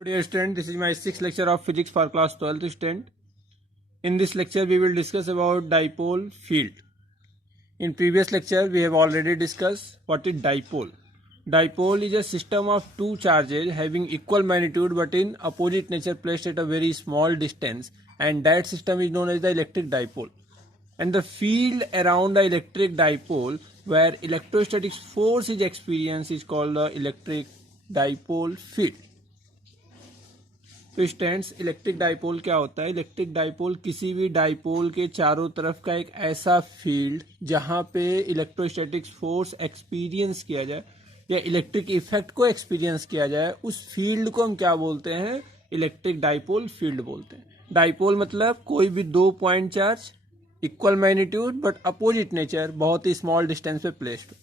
Dear student, this is my sixth lecture of physics for class 12th student. In this lecture, we will discuss about dipole field. In previous lecture, we have already discussed what is dipole. Dipole is a system of two charges having equal magnitude but in opposite nature placed at a very small distance, and that system is known as the electric dipole. And the field around the electric dipole where electrostatic force is experienced is called the electric dipole field. तो students, electric dipole क्या होता है? Electric dipole किसी भी dipole के चारों तरफ का एक ऐसा फील्ड जहां पे इलेक्ट्रोस्टैटिक फोर्स एक्सपीरियंस किया जाए या इलेक्ट्रिक इफेक्ट को एक्सपीरियंस किया जाए, उस फील्ड को हम क्या बोलते हैं? इलेक्ट्रिक डाइपोल फील्ड बोलते हैं। डाइपोल मतलब कोई भी दो point charge, equal magnitude but opposite nature, बहुत ही स्मॉल डिस्टेंस पे प्लेस्ड।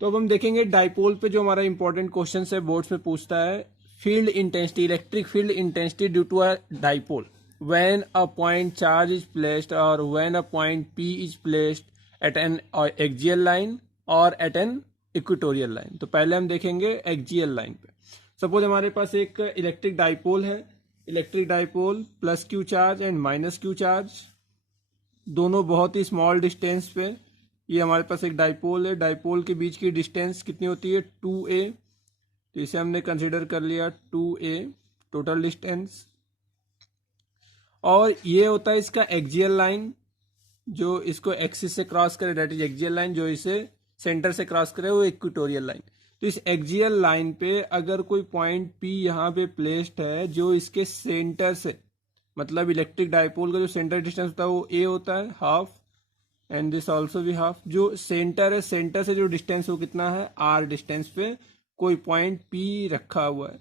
तो अब हम देखेंगे डाइपोल पे जो हमारा इंपॉर्टेंट क्वेश्चन है बोर्ड्स में पूछता है, field intensity, electric field intensity due to a dipole when a point charge is placed or when a point P is placed at an axial line or at an equatorial line। तो पहले हम देखेंगे axial line पे। Suppose हमारे पास एक electric dipole है, electric dipole plus Q charge and minus q charge, दोनों बहुत ही स्मॉल डिस्टेंस पे। ये हमारे पास एक डाइपोल है, डाइपोल के बीच की डिस्टेंस कितनी होती है? 2a। तो इसे हमने कंसीडर कर लिया 2a टोटल डिस्टेंस। और ये होता है इसका एक्सियल लाइन जो इसको एक्सिस से क्रॉस करे, दैट इज एक्सियल लाइन। जो इसे सेंटर से क्रॉस करे वो इक्वेटोरियल लाइन। तो इस एक्सियल लाइन पे अगर कोई पॉइंट P यहाँ पे प्लेस्ड है जो इसके सेंटर से, मतलब इलेक्ट्रिक डाइपोल का जो सेंटर डिस्टेंस होता है वो a होता है, हाफ, एंड दिस ऑल्सो भी हाफ। जो सेंटर है, सेंटर से जो डिस्टेंस वो कितना है? r डिस्टेंस पे कोई पॉइंट P रखा हुआ है।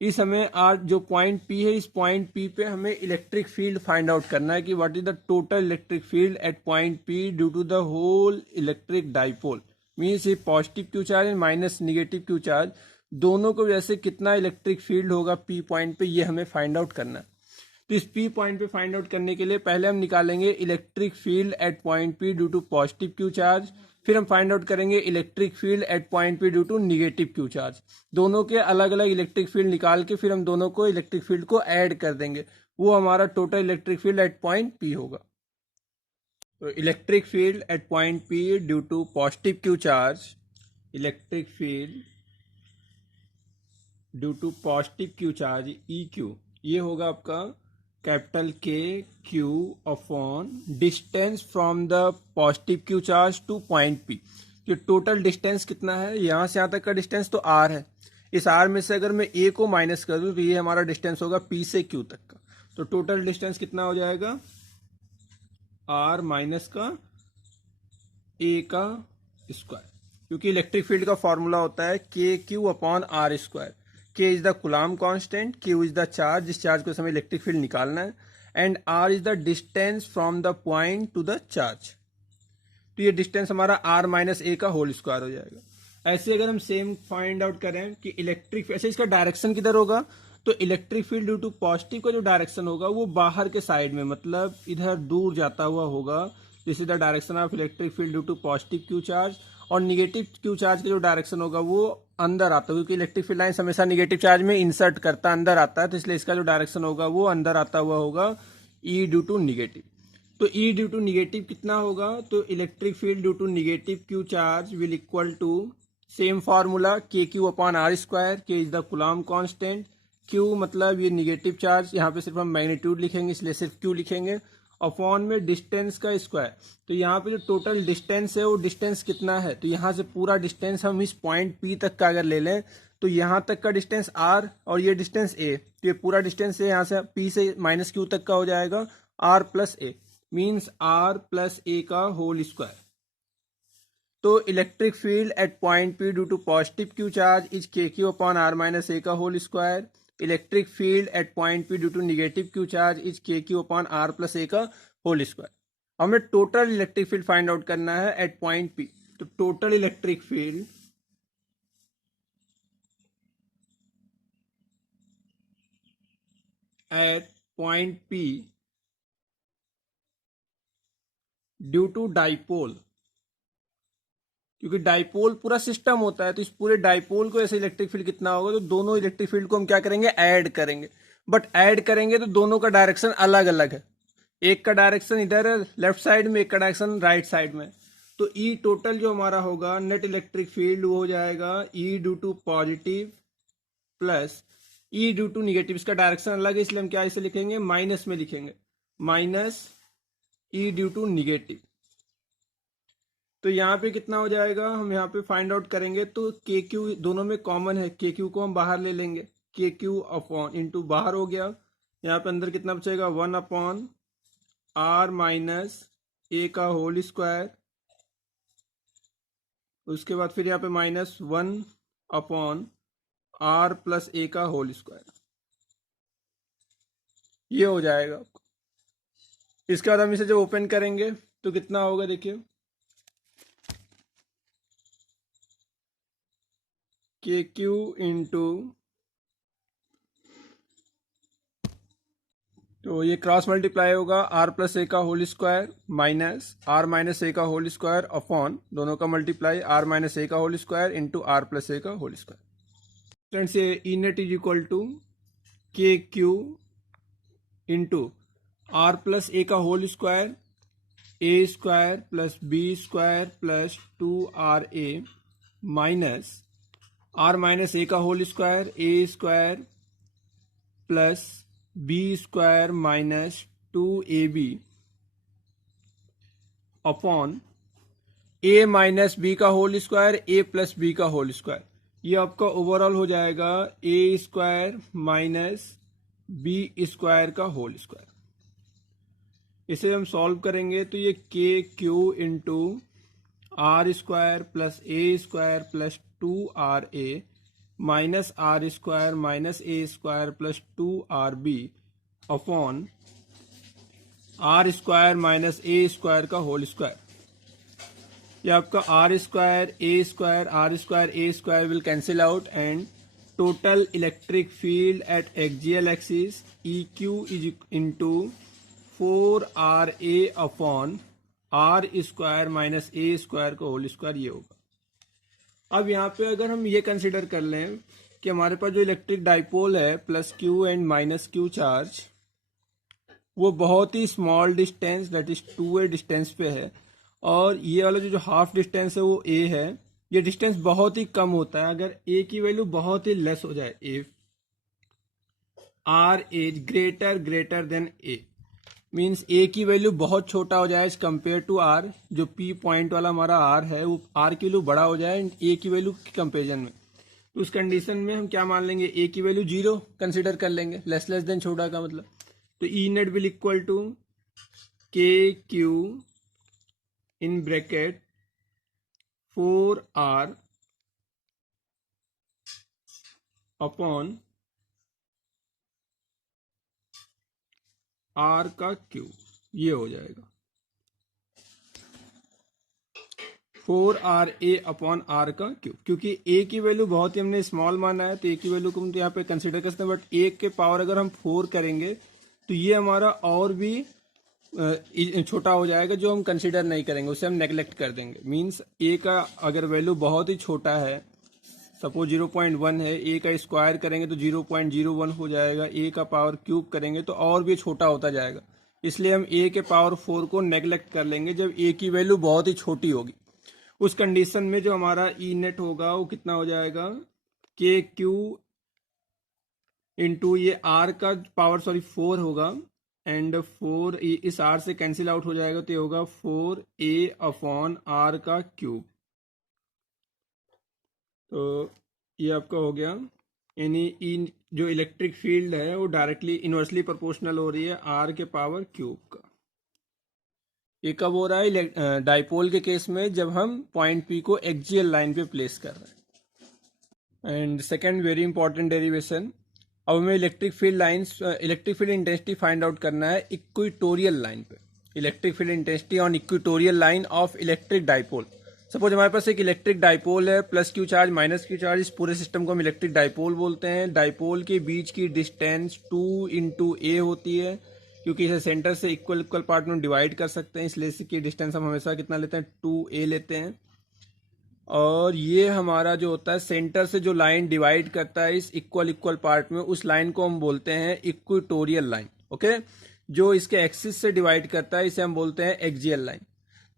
इस हमें आर जो पॉइंट P है, इस पॉइंट P पे हमें इलेक्ट्रिक फील्ड फाइंड आउट करना है कि what is the total electric field at point P due to the whole electric dipole. Means ये positive Q charge and minus negative Q charge दोनों को वजह से कितना इलेक्ट्रिक फील्ड होगा P पॉइंट पे, ये हमें फाइंड आउट करना है। तो इस P पॉइंट पे फाइंड आउट करने के लिए पहले हम निकालेंगे electric field at point P due to positive Q charge, फिर हम फाइंड आउट करेंगे electric field at point P due to negative Q charge. दोनों के अलग अलग इलेक्ट्रिक फील्ड निकाल के फिर हम दोनों को इलेक्ट्रिक फील्ड को ऐड कर देंगे, वो हमारा total electric field at point P होगा। तो electric field at point P due to positive Q charge, electric field due to positive Q charge EQ, ये होगा आपका capital K Q upon distance from the positive Q charge to point P। जो total distance कितना है, यहां से यहां तक का डिस्टेंस तो R है। इस R में से अगर मैं A को माइनस कर दूं तो ये हमारा डिस्टेंस होगा P से Q तक का। तो टोटल डिस्टेंस कितना हो जाएगा? R माइनस का A का स्क्वायर, क्योंकि इलेक्ट्रिक फील्ड का फॉर्मूला होता है KQ upon R square. K is the coulomb constant, Q is the charge, जिस चार्ज को हमें इलेक्ट्रिक फील्ड निकालना है, and R is the distance from the point two the charge. तो ये डिस्टेंस हमारा R माइनस A का whole square हो जाएगा। ऐसे अगर हम सेम फाइंड आउट करें कि इलेक्ट्रिक, ऐसे इसका डायरेक्शन किधर होगा, तो electric field due to positive का जो डायरेक्शन होगा वो बाहर के साइड में, मतलब इधर दूर जाता हुआ होगा। This is the direction of electric field due to positive Q charge. और निगेटिव क्यू चार्ज का जो डायरेक्शन होगा वो अंदर आता है, क्योंकि इलेक्ट्रिक फील्ड लाइन हमेशा निगेटिव चार्ज में इंसर्ट करता अंदर आता है, तो इसलिए इसका जो डायरेक्शन होगा वो अंदर आता हुआ होगा, E ड्यू टू निगेटिव। तो E ड्यू टू निगेटिव कितना होगा? तो electric field due to negative Q charge will equal to same formula KQ upon R square. K is the coulomb constant, Q मतलब ये निगेटिव चार्ज, यहाँ पे सिर्फ हम मैग्नीट्यूड लिखेंगे इसलिए सिर्फ Q लिखेंगे, अपॉन में डिस्टेंस का स्क्वायर। तो यहाँ पे जो टोटल डिस्टेंस है वो डिस्टेंस कितना है, तो यहाँ से पूरा डिस्टेंस हम इस पॉइंट P तक का अगर ले लें तो यहाँ तक का डिस्टेंस R और ये डिस्टेंस A, तो ये पूरा डिस्टेंस है यहाँ से P से माइनस Q तक का हो जाएगा R plus A, means R plus A का होल स्क्वायर। तो electric field at point P due to positive Q charge is KQ upon R minus A का whole square. Electric field at point P due to negative Q charge is KQ upon R plus A का whole square. हमें total electric field find out करना है at point P। तो total electric field at point P due to dipole, क्योंकि dipole पूरा system होता है, तो इस पूरे डाइपोल को ऐसे इलेक्ट्रिक फील्ड कितना होगा, तो दोनों इलेक्ट्रिक फील्ड को हम क्या करेंगे, ऐड करेंगे। बट ऐड करेंगे तो दोनों का डायरेक्शन अलग अलग है, एक का डायरेक्शन इधर है लेफ्ट साइड में, एक का डायरेक्शन राइट साइड में। तो ई टोटल जो हमारा होगा नेट इलेक्ट्रिक फील्ड वो हो जाएगा E due to positive plus E due to negative. इसका डायरेक्शन अलग है, इसलिए हम क्या इसे लिखेंगे, माइनस में लिखेंगे, minus E due to negative. तो यहाँ पे कितना हो जाएगा, हम यहाँ पे फाइंड आउट करेंगे तो के क्यू दोनों में कॉमन है, के क्यू को हम बाहर ले लेंगे, के क्यू अपॉन इंटू बाहर हो गया, यहाँ पे अंदर कितना बचेगा, 1 अपॉन आर माइनस ए का होल स्क्वायर, उसके बाद फिर यहाँ पे minus 1 upon are plus a का होल स्क्वायर, ये हो जाएगा। इसके बाद हम इसे जब ओपन करेंगे तो कितना होगा, देखिए के क्यू इंटू, तो ये क्रॉस मल्टीप्लाई होगा आर प्लस ए का whole square minus r minus a का होल स्क्वायर अपॉन दोनों का मल्टीप्लाई आर माइनस ए का whole square into r plus a का होल स्क्वायर। फ्रेंड्स ये E net is equal to के Q into r plus a का whole square A square plus b square plus 2RA minus r minus a का whole square A square plus b square minus 2AB upon a minus b का whole square a plus b का whole square. ये आपका overall हो जाएगा a square minus B square का whole square. इसे हम सॉल्व करेंगे तो ये K Q into R square plus A square plus 2RA minus R square minus A square plus 2RB upon are square minus A square का whole square. ये आपका R square A square R square A square will cancel out and total electric field at axial axis E Q is into 4RA upon are square minus A square का whole square, ये होगा। अब यहाँ पे अगर हम ये consider कर लें कि हमारे पास जो इलेक्ट्रिक डाइपोल है plus q and minus q charge, वो बहुत ही small distance that is 2A distance पे है, और ये वाला जो हाफ डिस्टेंस है वो A है। ये डिस्टेंस बहुत ही कम होता है, अगर A की वैल्यू बहुत ही लेस हो जाए, if R is greater than A means A की वैल्यू बहुत छोटा हो जाए एज कंपेयर टू R, जो P पॉइंट वाला हमारा R है वो R की वैल्यू बड़ा हो जाए A की वैल्यू के कंपेरिजन में, तो उस कंडीशन में हम क्या मान लेंगे, A की वैल्यू 0 कंसिडर कर लेंगे, लेस देन छोटा का मतलब। तो E net will equal to के Q in bracket 4R upon R का क्यू, ये हो जाएगा 4RA अपॉन R का क्यूब। क्योंकि A की वैल्यू बहुत ही हमने स्मॉल माना है तो A की वैल्यू को हम तो यहाँ पे कंसीडर कर सकते हैं, बट A के पावर अगर हम 4 करेंगे तो ये हमारा और भी छोटा हो जाएगा, जो हम कंसीडर नहीं करेंगे, उसे हम नेग्लेक्ट कर देंगे। मींस A का अगर वैल्यू बहुत ही छोटा है, सपोज 0.1 है, A का स्क्वायर करेंगे तो 0.01 हो जाएगा, A का पावर क्यूब करेंगे तो और भी छोटा होता जाएगा, इसलिए हम A के पावर 4 को नेग्लेक्ट कर लेंगे जब A की वैल्यू बहुत ही छोटी होगी। उस कंडीशन में जो हमारा ई नेट होगा वो कितना हो जाएगा, के क्यू इंटू ये आर का पावर 4 होगा, एंड 4 इस आर से कैंसिल आउट हो जाएगा तो ये होगा 4A अपॉन आर का क्यूब। तो ये आपका हो गया, यानी ई जो इलेक्ट्रिक फील्ड है वो डायरेक्टली इनवर्सली प्रोपोर्शनल हो रही है आर के पावर क्यूब का। ये कब हो रहा है, डाइपोल के केस में जब हम पॉइंट पी को एक्सियल लाइन पे प्लेस कर रहे हैं। And second very important derivation, अब हमें electric field lines, electric field intensity find out करना है इक्वेटोरियल लाइन पे। Electric field intensity on equatorial line of electric dipole. Suppose हमारे पास एक इलेक्ट्रिक डाइपोल है, plus Q charge minus q charge, इस पूरे सिस्टम को हम इलेक्ट्रिक डाइपोल बोलते हैं। डाइपोल के बीच की डिस्टेंस 2 इंटू ए होती है, क्योंकि इसे सेंटर से इक्वल पार्ट में डिवाइड कर सकते हैं, इसलिए इसकी डिस्टेंस हम हमेशा कितना लेते हैं, 2A लेते हैं। और ये हमारा जो होता है सेंटर से जो लाइन डिवाइड करता है इस इक्वल इक्वल पार्ट में, उस लाइन को हम बोलते हैं इक्वेटोरियल लाइन। ओके, जो इसके एक्सिस से डिवाइड करता है इसे हम बोलते हैं एक्सियल लाइन।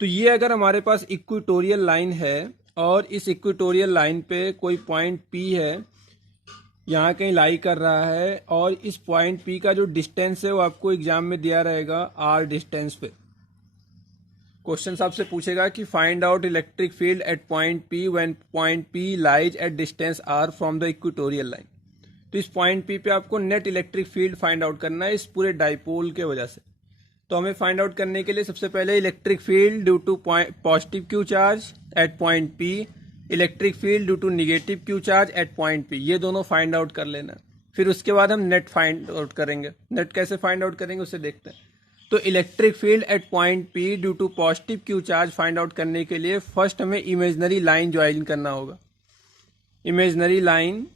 तो ये अगर हमारे पास इक्वेटोरियल लाइन है और इस इक्वेटोरियल लाइन पे कोई पॉइंट पी है, यहाँ कहीं लाई कर रहा है, और इस पॉइंट पी का जो डिस्टेंस है वो आपको एग्जाम में दिया रहेगा आर डिस्टेंस पे। क्वेश्चन आपसे पूछेगा कि find out electric field at point P when point P lies at distance R from the equatorial line. तो इस पॉइंट पी पे आपको net electric field find out करना है इस पूरे डाइपोल के वजह से। तो हमें फाइंड आउट करने के लिए सबसे पहले electric field due to positive Q charge at point P, electric field due to negative Q charge at point P, ये दोनों फाइंड आउट कर लेना। फिर उसके बाद हम नेट फाइंड आउट करेंगे। नेट कैसे फाइंड आउट करेंगे उसे देखते हैं। तो electric field at point P due to positive Q charge find out करने के लिए फर्स्ट हमें इमेजनरी लाइन ज्वाइन करना होगा। इमेजनरी लाइन,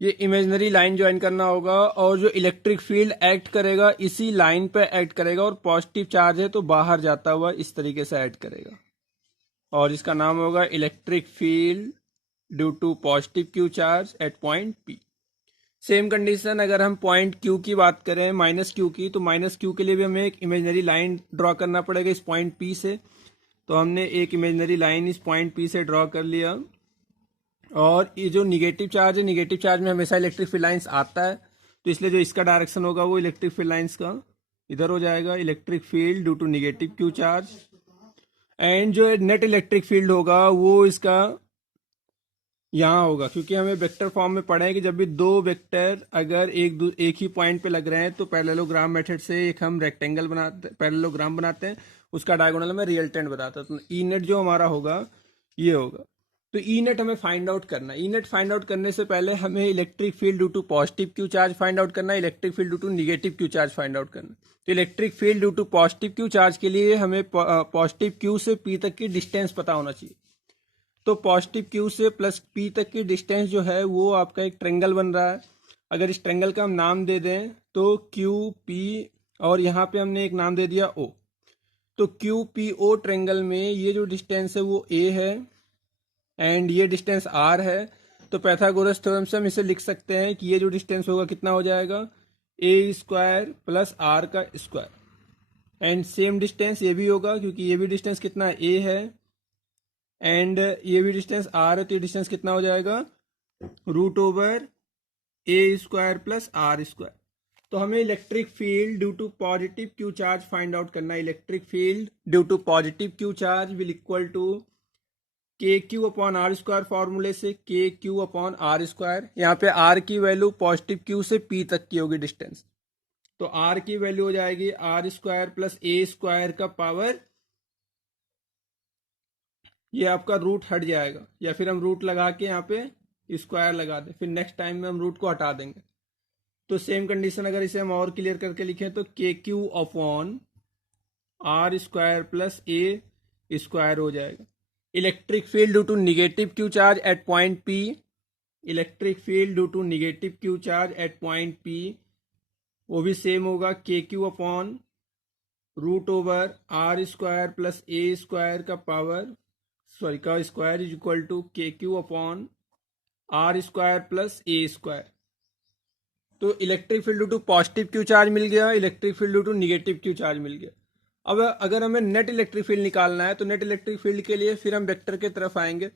ये इमेजनरी लाइन ज्वाइन करना होगा, और जो इलेक्ट्रिक फील्ड एक्ट करेगा इसी लाइन पे एक्ट करेगा, और पॉजिटिव चार्ज है तो बाहर जाता हुआ इस तरीके से एक्ट करेगा, और इसका नाम होगा electric field due to positive Q charge at point P. Same condition अगर हम पॉइंट क्यू की बात करें, माइनस क्यू की, तो माइनस क्यू के लिए भी हमें एक इमेजनरी लाइन ड्रॉ करना पड़ेगा इस पॉइंट पी से। तो हमने एक इमेजनरी लाइन इस पॉइंट पी से ड्रॉ कर लिया, और ये जो निगेटिव चार्ज है, निगेटिव चार्ज में हमेशा इलेक्ट्रिक फील्ड लाइंस आता है, तो इसलिए जो इसका डायरेक्शन होगा वो इलेक्ट्रिक फील्ड लाइंस का इधर हो जाएगा, electric field due to negative Q charge. And जो नेट इलेक्ट्रिक फील्ड होगा वो इसका यहाँ होगा, क्योंकि हमें वेक्टर फॉर्म में पढ़ा है कि जब भी दो वेक्टर अगर एक ही पॉइंट पे लग रहे हैं तो पैरेललोग्राम मेथड से एक हम रेक्टेंगल बनाते, पैरेललोग्राम बनाते हैं, उसका डायगोनल में रिजल्टेंट बताता है। तो ई नेट जो हमारा होगा ये होगा। तो ई नेट हमें फाइंड आउट करना है। ई नेट फाइंड आउट करने से पहले हमें electric field due to positive Q charge find out करना है, electric field due to negative Q charge find out करना है। तो electric field due to positive Q charge के लिए हमें पॉजिटिव क्यू से पी तक की डिस्टेंस पता होना चाहिए। तो पॉजिटिव क्यू से प्लस पी तक की डिस्टेंस जो है वो आपका एक ट्रेंगल बन रहा है। अगर इस ट्रेंगल का हम नाम दे दें तो क्यू पी, और यहाँ पे हमने एक नाम दे दिया ओ। तो क्यू पी ओ ट्रेंगल में ये जो डिस्टेंस है वो ए है, एंड ये डिस्टेंस आर है। तो पैथागोरस थ्योरम से हम इसे लिख सकते हैं कि ये जो डिस्टेंस होगा कितना हो जाएगा, ए स्क्वायर प्लस आर का स्क्वायर। एंड सेम डिस्टेंस ये भी होगा, क्योंकि ये भी डिस्टेंस कितना ए है एंड ये भी डिस्टेंस आर है, तो ये डिस्टेंस कितना हो जाएगा, root over A square plus are square. तो हमें electric field due to positive Q charge find out करना है। Electric field due to positive Q charge will equal to के क्यू अपॉन आर स्क्वायर, फॉर्मूले से के क्यू अपॉन आर स्क्वायर। यहाँ पे आर की वैल्यू पॉजिटिव क्यू से पी तक की होगी डिस्टेंस, तो आर की वैल्यू हो जाएगी आर स्क्वायर प्लस ए स्क्वायर का पावर, ये आपका रूट हट जाएगा, या फिर हम रूट लगा के यहाँ पे स्क्वायर लगा दें, फिर नेक्स्ट टाइम में हम रूट को हटा देंगे। तो सेम कंडीशन अगर इसे हम और क्लियर करके लिखें तो k Q upon are square plus A square हो जाएगा। Electric field due to negative Q charge at point P, electric field due to negative Q charge at point P, वो भी सेम होगा k Q upon root over r square plus ए square का power, sorry का square is equal to के Q upon are square plus A square. तो electric field due to positive Q charge मिल गया, electric field due to negative Q charge मिल गया। अब अगर हमें नेट इलेक्ट्रिक फील्ड निकालना है तो नेट इलेक्ट्रिक फील्ड के लिए फिर हम वेक्टर के तरफ आएंगे।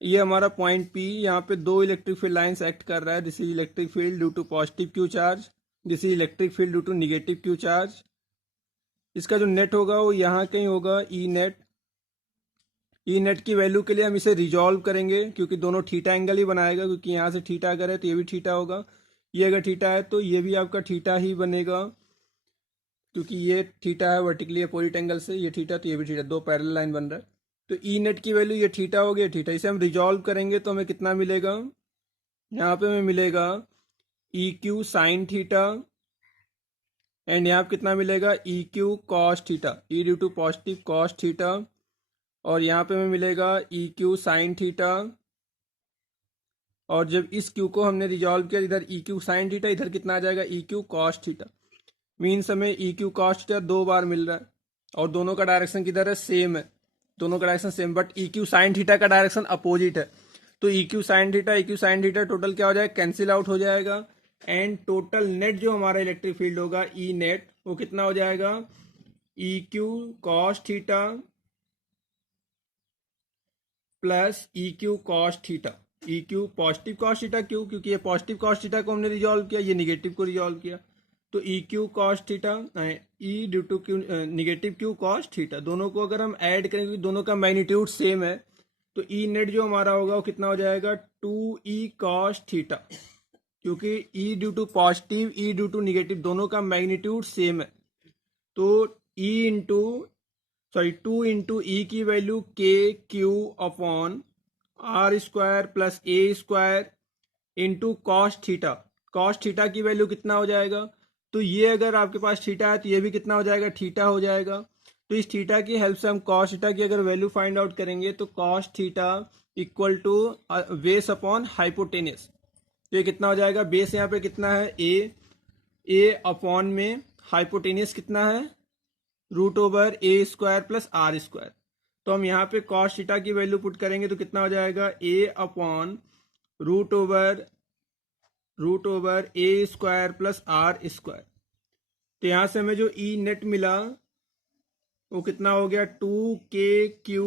ये हमारा पॉइंट पी, यहाँ पे दो इलेक्ट्रिक फील्ड लाइंस एक्ट कर रहा है। This is electric field due to positive Q charge, this is electric field due to negative Q charge. इसका जो नेट होगा वो यहाँ कहीं होगा ई नेट। ई नेट की वैल्यू के लिए हम इसे रिजॉल्व करेंगे, क्योंकि दोनों थीटा एंगल ही बनाएगा, क्योंकि यहाँ से थीटा अगर है तो ये भी थीटा होगा, ये अगर थीटा है तो ये भी आपका थीटा ही बनेगा, क्योंकि ये थीटा है वर्टिकली अपोजिट एंगल से, ये थीटा तो ये भी थीटा, दो पैरेलल लाइन बन रहा है। तो ई नेट की वैल्यू ये थीटा हो गया, थीटा। इसे हम रिजॉल्व करेंगे तो हमें कितना मिलेगा, यहाँ पे हमें मिलेगा E Q sine theta, and यहाँ पे कितना मिलेगा E Q cos theta, E due to positive cos theta, और यहाँ पे हमें मिलेगा ई क्यू साइन थीटा। और जब इस क्यू को हमने रिजॉल्व किया, इधर ई क्यू साइन थीटा, इधर कितना आ जाएगा ई क्यू कॉस थीटा। मीन्स हमें ई क्यू कॉस थीटा दो बार मिल रहा है, और दोनों का डायरेक्शन किधर है, सेम है, दोनों का direction same, but E Q sine theta का डायरेक्शन अपोजिट है। तो E Q sine theta total क्या हो जाएगा, कैंसिल आउट हो जाएगा। एंड टोटल नेट जो हमारा इलेक्ट्रिक फील्ड होगा ई नेट, वो कितना हो जाएगा, ई क्यू कॉस थीटा प्लस ई Q cos theta. E Q positive cos theta, क्यों, क्योंकि ये पॉजिटिव कॉस थीटा को हमने रिजॉल्व किया, ये निगेटिव को रिजॉल्व किया। तो E Q cos theta E due to Q negative Q cos theta, दोनों को अगर हम ऐड करेंगे, दोनों का मैग्नीट्यूड सेम है, तो ई नेट जो हमारा होगा वो कितना हो जाएगा, 2e कॉस थीटा, क्योंकि E due to positive E due to negative दोनों का मैग्नीट्यूड सेम है। तो ई इंटू 2 ई की value K Q upon are square plus A square into cos theta. Cos theta की वैल्यू कितना हो जाएगा, तो ये अगर आपके पास थीटा है तो ये भी कितना हो जाएगा, थीटा हो जाएगा। तो इस थीटा की हेल्प से हम कॉस थीटा की अगर वैल्यू फाइंड आउट करेंगे तो cos theta equal to base upon hypotenuse. तो ये कितना हो जाएगा, बेस यहाँ पे कितना है ए अपॉन में हाइपोटेनस कितना है, root over A square plus are square. तो हम यहाँ पे कॉस थीटा की वैल्यू पुट करेंगे तो कितना हो जाएगा, a upon root over A square plus are square. तो यहाँ से हमें जो ई नेट मिला वो कितना हो गया, 2k/q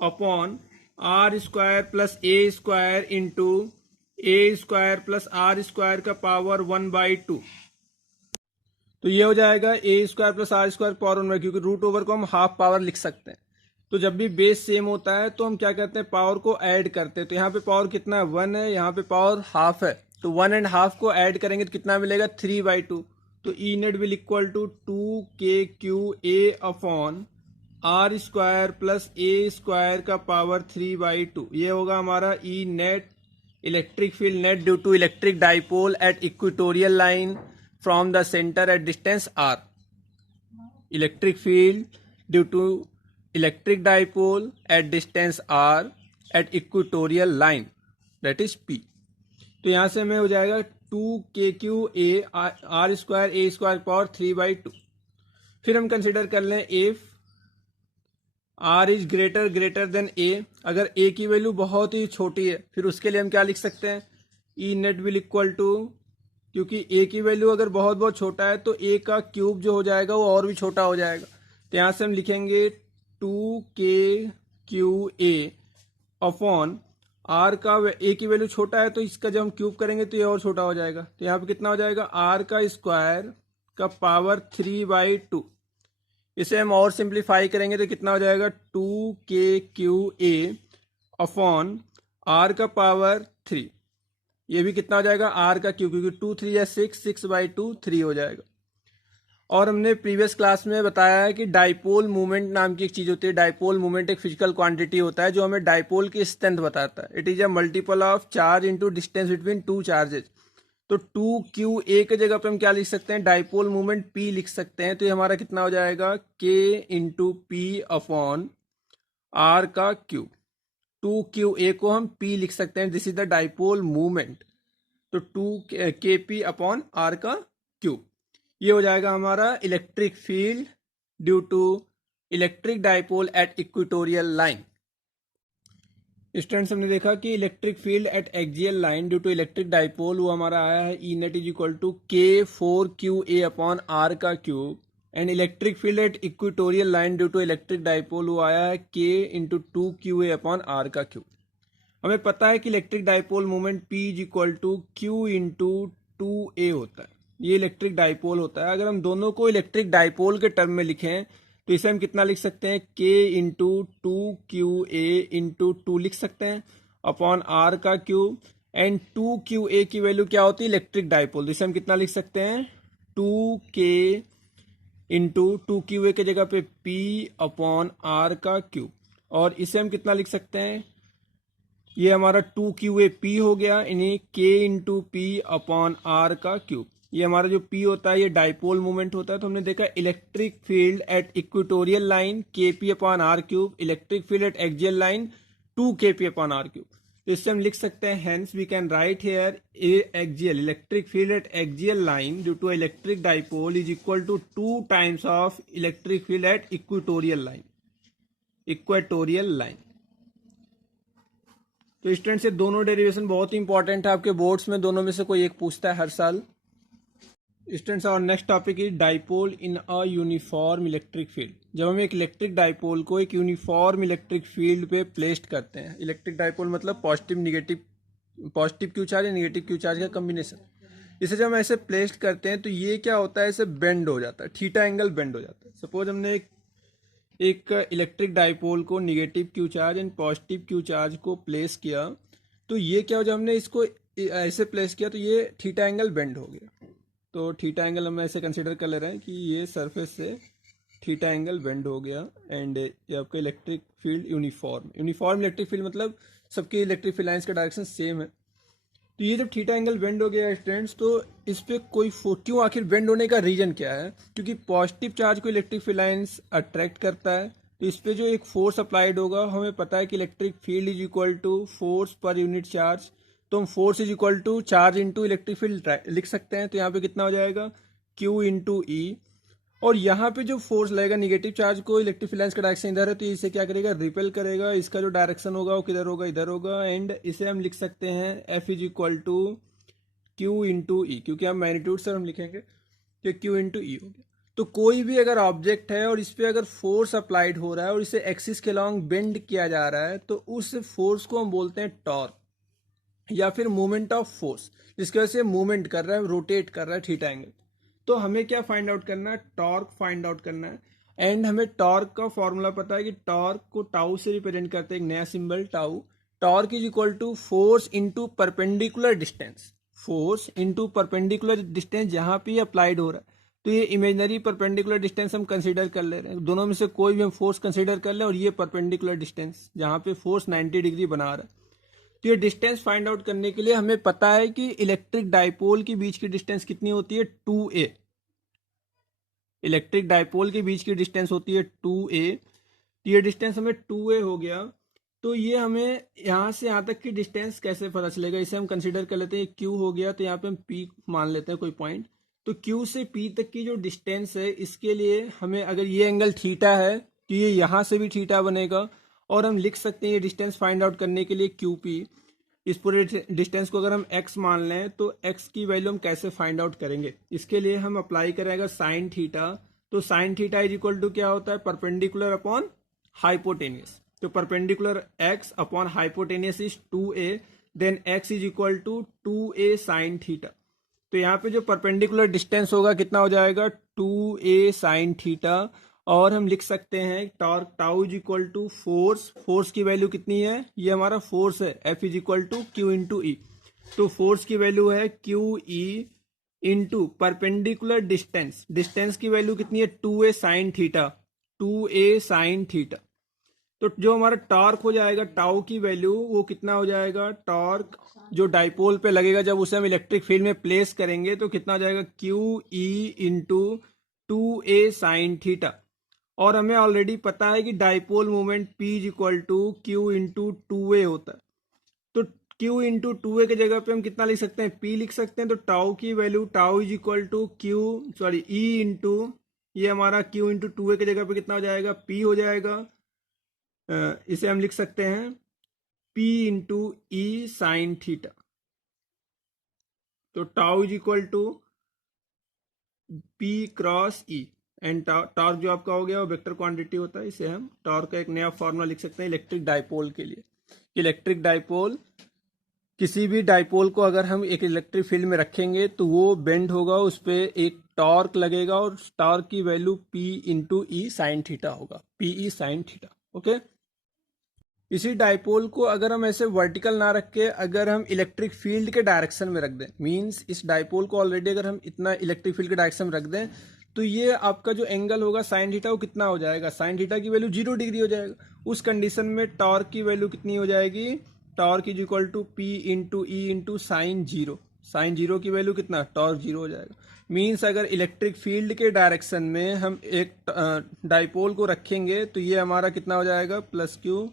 upon are square plus A square into a square plus are square का पावर 1/2। तो ये हो जाएगा a square plus are square power 1/2, क्योंकि रूट ओवर को हम हाफ पावर लिख सकते हैं। तो जब भी बेस सेम होता है तो हम क्या करते हैं, पावर को ऐड करते हैं। तो यहाँ पे पावर कितना है, 1 है, यहाँ पे पावर हाफ है, तो 1 एंड हाफ को ऐड करेंगे तो कितना मिलेगा, 3/2। तो E net will equal to 2k/q upon are square plus A square का पावर 3/2। ये होगा हमारा E net, electric field net due to electric dipole at equatorial line from the centre at distance r। Electric field due to electric dipole at distance r at equatorial line, that is p। तो यहां से हमें हो जाएगा 2k/q r square ए square power 3/2। फिर हम consider कर लें if r is greater than a। अगर a की वैल्यू बहुत ही छोटी है फिर उसके लिए हम क्या लिख सकते हैं, ई नेट विल इक्वल टू, क्योंकि a की वैल्यू अगर बहुत छोटा है तो a का क्यूब जो हो जाएगा वो और भी छोटा हो जाएगा। तो यहाँ से हम लिखेंगे 2k/q अपॉन r का a की वैल्यू छोटा है तो इसका जब हम क्यूब करेंगे तो ये और छोटा हो जाएगा। तो यहाँ पे कितना हो जाएगा, r का स्क्वायर का पावर 3/2। इसे हम और सिंप्लीफाई करेंगे तो कितना हो जाएगा, 2k/q अपॉन r का पावर 3। ये भी कितना हो जाएगा, r का क्यूब, क्योंकि 2 3 या 6/2 3 हो जाएगा। और हमने प्रीवियस क्लास में बताया है कि डाइपोल मूवमेंट नाम की एक चीज होती है। डाइपोल मूवमेंट एक फिजिकल क्वांटिटी होता है जो हमें डाइपोल की स्ट्रेंथ बताता है। It is a multiple of charge into distance between two charges. तो 2qa के जगह पे हम क्या लिख सकते हैं, डाइपोल मूवमेंट p लिख सकते हैं। तो ये हमारा कितना हो जाएगा, k into P upon r का क्यूब। 2qa को हम p लिख सकते हैं, this is the dipole movement. तो 2kp अपॉन r का क्यूब। ये हो जाएगा हमारा electric field due to electric dipole at equatorial line. Students, हमने देखा कि electric field at axial line due to electric dipole वो हमारा आया है E net is equal to k/4qa upon r का cube. And electric field at equatorial line due to electric dipole वो आया है k into 2qa upon r का cube. हमें पता है कि electric dipole moment p is equal to q into 2a होता है। ये इलेक्ट्रिक डाइपोल होता है। अगर हम दोनों को इलेक्ट्रिक डाइपोल के टर्म में लिखें तो इसे हम कितना लिख सकते हैं, k इंटू 2qa इंटू 2 लिख सकते हैं अपॉन r का क्यूब। एंड 2qa की वैल्यू क्या होती है, इलेक्ट्रिक डाइपोल। तो इसे हम कितना लिख सकते हैं, 2k इंटू 2qa के जगह पे p अपॉन r का क्यूब। और इसे हम कितना लिख सकते हैं, ये हमारा 2qa हो गया, यानी k into P upon r का क्यूब। ये हमारा जो p होता है ये डाइपोल मूवमेंट होता है। तो हमने देखा electric field at equatorial line kp upon r cube, electric field at axial line 2kp upon r cube. तो इससे हम लिख सकते हैं hence we can write here a axial electric field at axial line due to electric dipole is equal to 2 times of electric field at equatorial line. Equatorial line. तो student से दोनों derivation बहुत ही इंपॉर्टेंट है, आपके boards में दोनों में से कोई एक पूछता है हर साल। स्टूडेंट्स और next topic is dipole in a uniform electric field. जब हम एक इलेक्ट्रिक डाइपोल को एक यूनिफॉर्म इलेक्ट्रिक फील्ड पे प्लेस्ड करते हैं, इलेक्ट्रिक डाइपोल मतलब पॉजिटिव क्यू चार्ज या निगेटिव क्यू चार्ज का कॉम्बिनेशन। इसे जब हम ऐसे प्लेस्ड करते हैं तो ये क्या होता है, ऐसे बेंड हो जाता है, थीटा एंगल बेंड हो जाता है। सपोज हमने एक इलेक्ट्रिक डाइपोल को negative Q charge and positive Q charge को प्लेस किया, तो ये क्या हो, जब हमने इसको ऐसे प्लेस किया तो ये थीटा एंगल बेंड हो गया। तो थीटा एंगल हम ऐसे कंसीडर कर ले रहे हैं कि ये सरफेस से थीटा एंगल बेंड हो गया एंड ये आपका electric field uniform electric field मतलब सबके इलेक्ट्रिक फील्ड लाइंस का डायरेक्शन सेम है। तो ये जब थीटा एंगल बेंड हो गया स्टूडेंट्स, तो इस पर कोई क्यों आखिर बेंड होने का रीजन क्या है? क्योंकि पॉजिटिव चार्ज को इलेक्ट्रिक फील्ड लाइंस अट्रैक्ट करता है, तो इस पर जो एक फोर्स अप्लाइड होगा, हमें पता है कि electric field is equal to force पर यूनिट चार्ज। तो हम force is equal to charge into electric field लिख सकते हैं। तो यहाँ पे कितना हो जाएगा, Q इंटू ई। और यहाँ पे जो फोर्स लगेगा निगेटिव चार्ज को, इलेक्ट्रिक फील्ड लाइंस का डायरेक्शन इधर है, तो इसे क्या करेगा, रिपेल करेगा। इसका जो डायरेक्शन होगा वो किधर होगा, इधर होगा। एंड इसे हम लिख सकते हैं F is equal to Q into E, क्योंकि हम मैग्नीट्यूड से हम लिखेंगे कि Q इंटू ई हो गया। तो कोई भी अगर ऑब्जेक्ट है और इस पर अगर फोर्स अप्लाइड हो रहा है और इसे एक्सिस के लॉन्ग बेंड किया जा रहा है, तो उस फोर्स को हम बोलते हैं टॉर्क या फिर मोमेंट ऑफ फोर्स, जिसकी वजह से मूवमेंट कर रहा है, रोटेट कर रहा है थीटा एंगल। तो हमें क्या फाइंड आउट करना है, टॉर्क फाइंड आउट करना है। एंड हमें टॉर्क का फॉर्मूला पता है कि टॉर्क को टाउ से रिप्रेजेंट करते हैं, एक नया symbol tau. Torque is equal to force into perpendicular distance, force into perpendicular distance जहां पे अप्लाइड हो रहा है। तो ये इमेजनरी परपेंडिकुलर डिस्टेंस हम कंसीडर कर ले रहे हैं, दोनों में से कोई भी हम फोर्स कंसीडर कर ले, और ये परपेंडिकुलर डिस्टेंस जहां पे फोर्स 90 डिग्री बना रहा है। तो ये डिस्टेंस फाइंड आउट करने के लिए हमें पता है कि इलेक्ट्रिक डाइपोल के बीच की डिस्टेंस कितनी होती है, 2a। इलेक्ट्रिक डाइपोल के बीच की डिस्टेंस होती है 2a। तो ये डिस्टेंस हमें 2a हो गया। तो ये हमें यहाँ से यहाँ तक की डिस्टेंस कैसे पता चलेगा, इसे हम कंसीडर कर लेते हैं Q हो गया। तो यहाँ पे हम P मान लेते हैं कोई पॉइंट। तो Q से P तक की जो डिस्टेंस है, इसके लिए हमें अगर ये एंगल थीटा है तो ये यहाँ से भी थीटा बनेगा, और हम लिख सकते हैं ये डिस्टेंस फाइंड आउट करने के लिए QP। इस पूरे डिस्टेंस को अगर हम x मान लें तो x की वैल्यू हम कैसे फाइंड आउट करेंगे, इसके लिए हम अप्लाई करेंगे साइन थीटा। तो sine theta is equal to क्या होता है, परपेंडिकुलर अपॉन हाइपोटेनियस। तो perpendicular x upon hypotenuse is 2a, then x is equal to 2a sine theta. तो यहाँ पे जो परपेंडिकुलर डिस्टेंस होगा कितना हो जाएगा, 2a साइन थीटा। और हम लिख सकते हैं torque tau is equal to force की वैल्यू कितनी है, ये हमारा फोर्स है, F is equal to Q into E. तो फोर्स की वैल्यू है QE इंटू परपेंडिकुलर डिस्टेंस की वैल्यू कितनी है, 2a sine theta, 2a sine theta. तो जो हमारा टॉर्क हो जाएगा, टाउ की वैल्यू वो कितना हो जाएगा, टॉर्क जो डाइपोल पे लगेगा जब उसे हम इलेक्ट्रिक फील्ड में प्लेस करेंगे, तो कितना हो जाएगा, QE into 2a sine theta. और हमें ऑलरेडी पता है कि dipole moment P is equal to Q into 2a होता है। तो Q इंटू 2a के जगह पे हम कितना लिख सकते हैं, P लिख सकते हैं। तो टाउ की value, tau is equal to E into, ये हमारा Q इंटू 2a के जगह पे कितना हो जाएगा, P हो जाएगा। इसे हम लिख सकते हैं P into E sine theta. तो tau is equal to P cross E। And torque जो आपका हो गया वो वेक्टर क्वांटिटी होता है, इसे हम टॉर्क का एक नया फॉर्मूला लिख सकते हैं इलेक्ट्रिक डाइपोल के लिए। इलेक्ट्रिक डाइपोल, किसी भी डाइपोल को अगर हम एक इलेक्ट्रिक फील्ड में रखेंगे तो वो बेंड होगा, उस पर एक टॉर्क लगेगा, और टॉर्क की वैल्यू P इंटू ई साइन थीटा होगा, PE साइन थीटा। ओके, इसी डाइपोल को अगर हम ऐसे वर्टिकल ना रख के अगर हम इलेक्ट्रिक फील्ड के डायरेक्शन में रख दें, मींस इस डाइपोल को ऑलरेडी अगर हम इतना इलेक्ट्रिक फील्ड के डायरेक्शन में रख दें, तो ये आपका जो एंगल होगा साइन थीटा वो कितना हो जाएगा, साइन थीटा की वैल्यू 0 डिग्री हो जाएगा। उस कंडीशन में टॉर्क की वैल्यू कितनी हो जाएगी, torque is equal to P into E into sine zero. Sine zero की वैल्यू कितना, टॉर्क 0 हो जाएगा। मीन्स अगर इलेक्ट्रिक फील्ड के डायरेक्शन में हम एक डाइपोल को रखेंगे तो ये हमारा कितना हो जाएगा, plus Q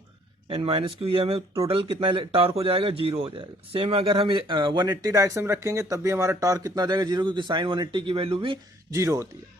and minus Q, ये हमें टोटल कितना टॉर्क हो जाएगा, 0 हो जाएगा। सेम अगर हम 180 डायरेक्शन में रखेंगे तब भी हमारा टॉर्क कितना हो जाएगा, 0, क्योंकि साइन 180 की वैल्यू भी 0 होती है।